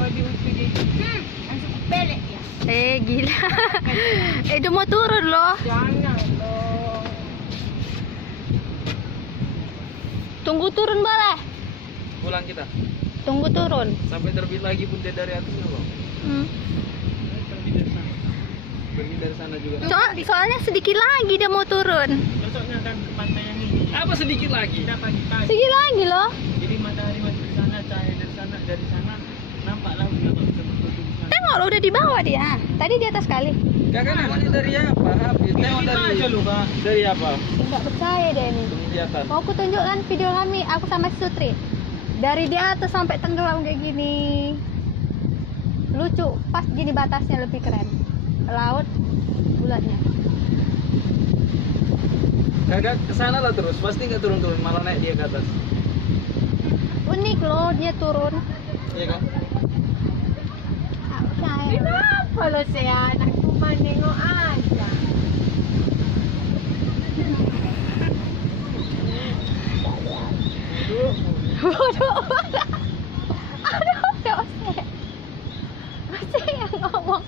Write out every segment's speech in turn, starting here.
Kalau di UPD, langsung pelek ya. Gila. Udah mau turun loh. Jangan loh. Tunggu turun boleh. Pulang kita. Tunggu turun. Sampai terbit lagi pun dari atas ya, Bang. Terbit dari sana. Pergi dari sana juga. Soalnya sedikit lagi dia mau turun. Besoknya kan ke pantai yang ini. Apa sedikit lagi? Kita pagi-pagi. Sedikit lagi loh. Jadi matahari masuk ke sana, cahaya dari sana nampaklah udah nggak bisa bertutup di sana. Tengok lo udah di bawah dia. Tadi di atas kali. Kakak namanya dari apa? Habis. Tengok Dari aja lu, Kak. dari apa? Nggak percaya deh ini. Di atas. Mau aku tunjukkan video kami, aku sama si Sutri. Dari di atas sampai tenggelam kayak gini. Lucu, pas gini batasnya lebih keren. Laut bulatnya. Kakak kesana lah terus, pasti nggak turun-turun, malah naik dia ke atas. Unik loh dia turun. Iya kan? Nggak percaya. Kenapa lo saya anak cuma nengok aja. Bodoh. Aduh, dosen. Masih yang ngomong.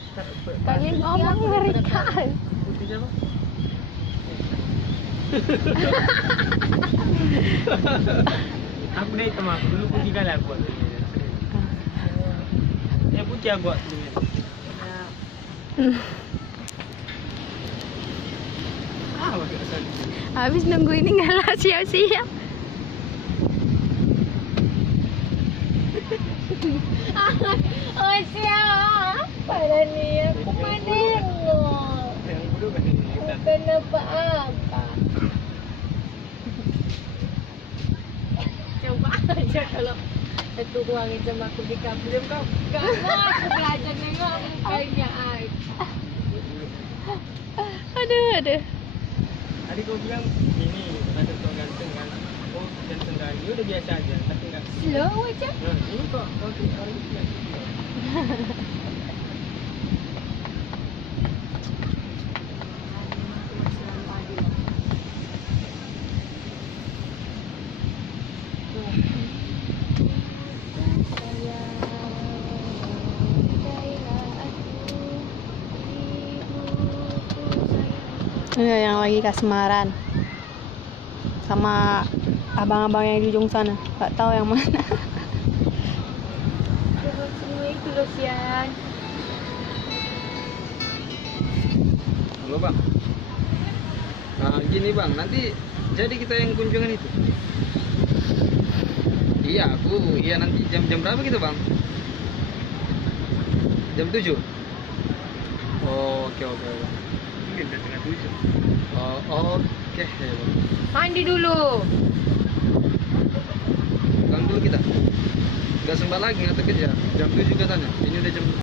Kalian ngomong ngerikan. Putih siapa? Aku deh teman, dulu putih kali aku buat. Ya putih aku buat dulu. Ah, pakai asal. Habis nunggu ini ngalah siap-siap. Oh siapa nih? Aku mau nengok. Yang bodoh kan ini. Bukan apa-apa. Coba aja kalau itu uangin sama aku di kampus kau gak mau aku belajar nengok mukanya aja. Aduh. Tadi kau bilang ini ada tuh ganteng kan. Oh, ganteng kan. Ini udah biasa aja, tapi enggak. Slow aja. Nah, ini kok kau tuh orang itu ya. Ini yang lagi kasmaran sama abang-abang yang di ujung sana, nggak tahu yang mana. Semua itu loh Sian. Halo Bang. Nah gini Bang, nanti jadi kita yang kunjungan itu. Iya nanti jam berapa gitu Bang? Jam 7? Oh, oke Bang. Mungkin setengah 7. Oh, oke ya Bang. Mandi dulu. Pulang dulu kita. Nggak sempat lagi, nggak terkejar. Jam 7 katanya. Ini udah jam